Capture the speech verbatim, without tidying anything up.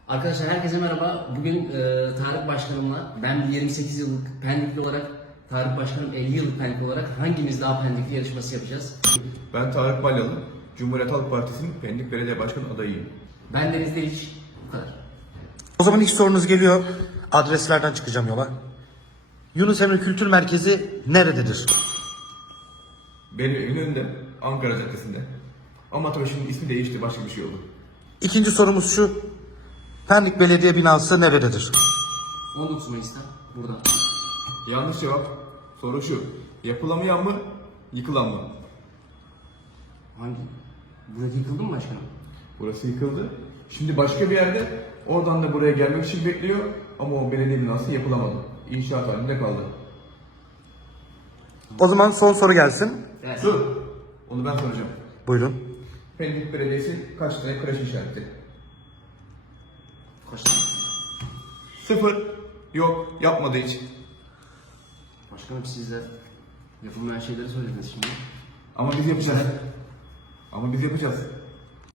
Arkadaşlar herkese merhaba. Bugün e, Tarık Başkanımla, ben yirmi sekiz yıllık Pendikli olarak, Tarık Başkanım elli yıllık Pendikli olarak hangimiz daha Pendikli yarışması yapacağız. Ben Tarık Balyalı, Cumhuriyet Halk Partisi'nin Pendik Belediye Başkanı adayıyım. Ben Deniz Deliç. Bu kadar. O zaman ilk sorunuz geliyor. Adreslerden çıkacağım yola. Yunus Emre Kültür Merkezi nerededir? Benim evimin önünde, Ankara Caddesi'nde. Ama tabii şimdi ismi değişti, başka bir şey oldu. İkinci sorumuz şu. Pendik Belediye binası nerededir? on dokuz Mayıs'ta burada. Yanlış cevap. Soru şu. Yapılamayan mı, yıkılan mı? Hangi? Burası yıkıldı mı başkanım? Burası yıkıldı. Şimdi başka bir yerde, oradan da buraya gelmek için bekliyor. Ama o belediye binası yapılamadı. İnşaat halinde kaldı. O zaman son soru gelsin. Evet. Dur. Onu ben soracağım. Buyurun. Pendik Belediyesi kaç tane kreş inşa etti? Kaç tane? Sıfır. Yok, yapmadı hiç. Başkanım siz de yapılmayan şeyleri söylediniz şimdi. Ama biz yapacağız. Ama biz yapacağız.